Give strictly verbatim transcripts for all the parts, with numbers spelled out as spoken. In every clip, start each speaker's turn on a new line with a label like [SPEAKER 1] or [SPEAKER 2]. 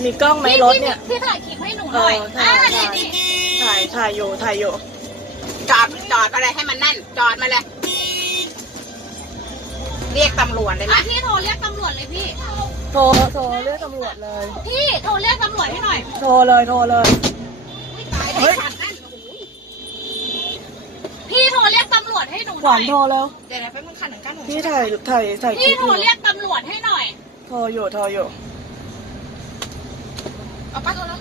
[SPEAKER 1] มีกล้องไหมรถเนี่ย
[SPEAKER 2] พี่ถ่ายคลิปให้หนูหน่อยอ่านี่นี่
[SPEAKER 1] ถ่ายถ่ายอยู่ถ่ายอยู่
[SPEAKER 3] จอดจอดอะไรให้มันนั่นจอดมาเลยเรียกตำรวจเลย
[SPEAKER 2] อ่ะ
[SPEAKER 3] นะ
[SPEAKER 2] พี่โทรเรียกตำรวจเลยพี่
[SPEAKER 1] โทรโทรเรียกตำรวจเลย
[SPEAKER 2] พี่โทรเรียกตำรวจให้หน่อย
[SPEAKER 1] โทรเลยโทรเลย เฮ้ย
[SPEAKER 2] พี่โทรเรียกตำรวจให้หนูห
[SPEAKER 1] ข
[SPEAKER 2] น่
[SPEAKER 1] วั
[SPEAKER 2] อ
[SPEAKER 1] ญ
[SPEAKER 2] ย
[SPEAKER 1] โทรแล้ว
[SPEAKER 3] เดี๋ยวนะไปมึงขันหนึ่งกันหนู
[SPEAKER 1] พี่ถ่ายถ่ายถ่ายคลิ
[SPEAKER 2] พี่
[SPEAKER 1] ป
[SPEAKER 2] โท
[SPEAKER 1] อ
[SPEAKER 2] ร
[SPEAKER 1] ยู่
[SPEAKER 2] เรียกตำรวจให้หน่อย
[SPEAKER 1] โทรอยู่โทรอยู่
[SPEAKER 3] เอาป้าโทรแล้ว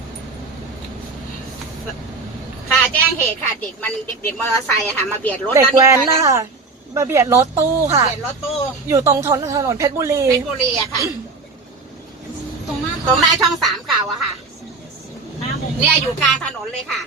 [SPEAKER 3] ค่ะแจ้งเหตุค่ะเด็กมันเด็กเด็กมอเตอร์ไซค์อะค่ะมาเบียดรถ
[SPEAKER 1] เด็กแว้น
[SPEAKER 3] ล้
[SPEAKER 1] นะคะมาเบียดรถตู้ค่ะ
[SPEAKER 3] เบียดรถตู้
[SPEAKER 1] อยู่ตรงถนนถนนเพชรบุรี
[SPEAKER 3] เพชรบุรีอะค่ะ
[SPEAKER 2] ตรงหน้า
[SPEAKER 3] ตรงหน้าช่องสามเก่าอะค่ะ
[SPEAKER 2] หน้าผม
[SPEAKER 3] เนี่ยอยู่กลางถนนเลยค่ะ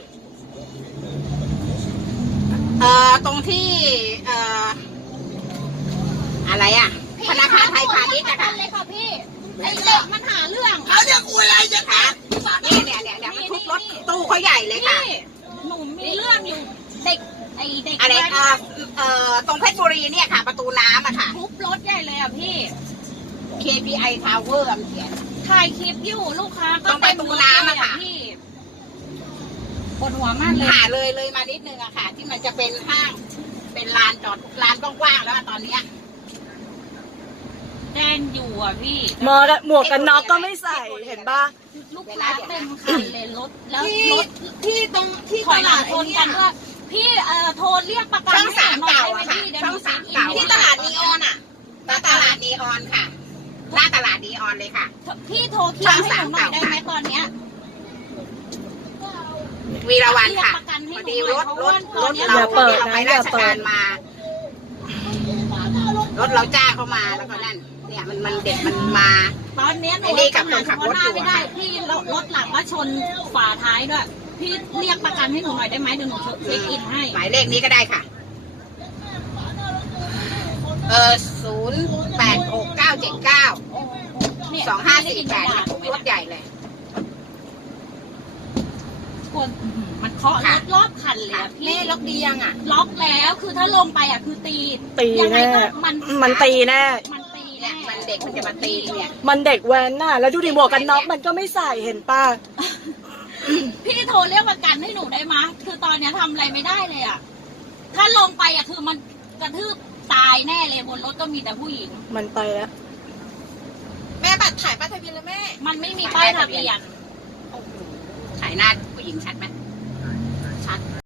[SPEAKER 3] เอ่อตรงที่เอ่ออะไรอะธนาคารไทยพาณิชย์อะค่ะ
[SPEAKER 2] เลยค่ะพี่ไอ้เด็กมันหาเรื่อง
[SPEAKER 3] เขาจะคุยอะไรจะคะเนี่ยเนี่ยเนี่ยเนี่ยมันทุบรถตู้เขาใหญ่เลยค่ะ
[SPEAKER 2] พี่หนูมีเรื่องอยู่เด็กไอ้เด็ก
[SPEAKER 3] อะไร
[SPEAKER 2] แว้น
[SPEAKER 3] เอ่อเอ่อตรงเพชรบุรีเนี่ยค่ะ ประตูน้ำอะค่ะ
[SPEAKER 2] ทุบรถใหญ่เลยอ่ะพี่
[SPEAKER 3] เค พี ไอ Tower อะเขียน
[SPEAKER 2] ถ่ายคลิปอยู่ลูกค้าก็
[SPEAKER 3] ต้องไป
[SPEAKER 2] เต็ม
[SPEAKER 3] ตรง
[SPEAKER 2] รถ
[SPEAKER 3] น้ำ
[SPEAKER 2] เลย
[SPEAKER 3] อะค่ะ
[SPEAKER 2] พี่ปวดหัวมากเลย
[SPEAKER 3] หาเลยเลยมานิดนึงอะค่ะ ที่มันจะเป็นห้าง เป็นลานจอดลานกว้างๆแล้วอะตอนเนี้ย
[SPEAKER 2] แดนอยู่อ่ะพี่
[SPEAKER 1] มอหมวกกันน็อกก็ไม่ใส่เห็นป่ะ
[SPEAKER 2] ลูกค้าเต็มคันเลยรถแล้ว
[SPEAKER 3] ที่
[SPEAKER 2] รถ
[SPEAKER 3] ที่ตรงที่
[SPEAKER 2] ถอยหลังชนกันด้วยพี่เอ่อโทรเรียกประกัน
[SPEAKER 3] ช่องสามเก่า
[SPEAKER 2] ให้
[SPEAKER 3] อะ
[SPEAKER 2] หน่
[SPEAKER 3] ค่ะ
[SPEAKER 2] ยได้ไหม
[SPEAKER 3] ช่อง
[SPEAKER 2] พี่
[SPEAKER 3] สาม
[SPEAKER 2] เดี๋ยวหนู
[SPEAKER 3] เก่าที่ตลาดนีออนอะหน้าตลาดนีออนค่ะ หน้าตลาดนีออนเลยค่ะ
[SPEAKER 2] พี่โทรเคลียร์ให้หนูหน่อยได้ไหมตอนเนี้ย
[SPEAKER 3] วีรวันค่ะ
[SPEAKER 2] เรียกประกันให้
[SPEAKER 3] พอ
[SPEAKER 2] หนู
[SPEAKER 3] ดี
[SPEAKER 2] หน่
[SPEAKER 3] ร
[SPEAKER 2] อย
[SPEAKER 3] ถ
[SPEAKER 2] เพราะ
[SPEAKER 3] ร
[SPEAKER 2] ว่า
[SPEAKER 3] ถ
[SPEAKER 2] ต
[SPEAKER 3] ร
[SPEAKER 2] อน
[SPEAKER 3] ถ
[SPEAKER 2] เนี้ย
[SPEAKER 3] เรา
[SPEAKER 1] อย่าเปิด
[SPEAKER 3] เราไป
[SPEAKER 1] นะอย่า
[SPEAKER 3] ราช
[SPEAKER 1] เปิ
[SPEAKER 3] กา
[SPEAKER 1] ด
[SPEAKER 3] รมา รถเราจ้างเข้ามาแล้วก็นั่น เนี่ยมันมันเด็กมันมา
[SPEAKER 2] ตอนเนี้ยหนู
[SPEAKER 3] ไอ้นี่กับ
[SPEAKER 2] หา
[SPEAKER 3] คนขับ
[SPEAKER 2] เฉพาะหน้า
[SPEAKER 3] รถอยู่
[SPEAKER 2] ไม่ได้
[SPEAKER 3] อะ
[SPEAKER 2] พี่รถรถหลังก็ชนฝาท้ายด้วยพี่เรียกประกันให้หนูหน่อยได้ไหมเดี๋ยวหนูเช็คอินให้
[SPEAKER 3] หมายเลขนี้ก็ได้ค่ะ เออศูนย์แปดหกเก้าเจ็ดเก้า
[SPEAKER 2] เนี่ย
[SPEAKER 3] สองห้าสี่
[SPEAKER 2] ไม่
[SPEAKER 3] แป
[SPEAKER 2] ได้
[SPEAKER 3] ด
[SPEAKER 2] ยิน
[SPEAKER 3] รถใหญ่เลย
[SPEAKER 2] กวนมันเคาะร
[SPEAKER 3] ค่ะ
[SPEAKER 2] ถรอบคันเลยอะพี่
[SPEAKER 3] แม่ล็อกดียังอ่ะ
[SPEAKER 2] ล็อกแล้วคือถ้าลงไปอ่ะคือตี
[SPEAKER 1] ตี
[SPEAKER 2] ยังไง
[SPEAKER 1] แน่
[SPEAKER 2] ก็มัน
[SPEAKER 1] มันตีแน่
[SPEAKER 2] มันตี
[SPEAKER 3] เนี่
[SPEAKER 2] แน่
[SPEAKER 3] ยมันเด็กมันจะมาตีเนี่ย
[SPEAKER 1] มันเด็กแว้นน่ะ แล้วดูดิหมวกกันน็อกมันก็ไม่ใส่เห็นป่ะ
[SPEAKER 2] พี่โทรเรียกประกันให้หนูได้ไหมคือตอนเนี้ยทำอะไรไม่ได้เลยอ่ะถ้าลงไปอ่ะคือมันกระทืบตายแน่เลยบนรถก็มีแต่ผู้หญิง
[SPEAKER 1] มันไปแล้ว
[SPEAKER 3] แม่บัตรถ่ายป้ายทะเบียนเลยแม่
[SPEAKER 2] มันไม่มีป้ายทะเบียน
[SPEAKER 3] ถ่ายหน้าผู้หญิงชัดไหมชัด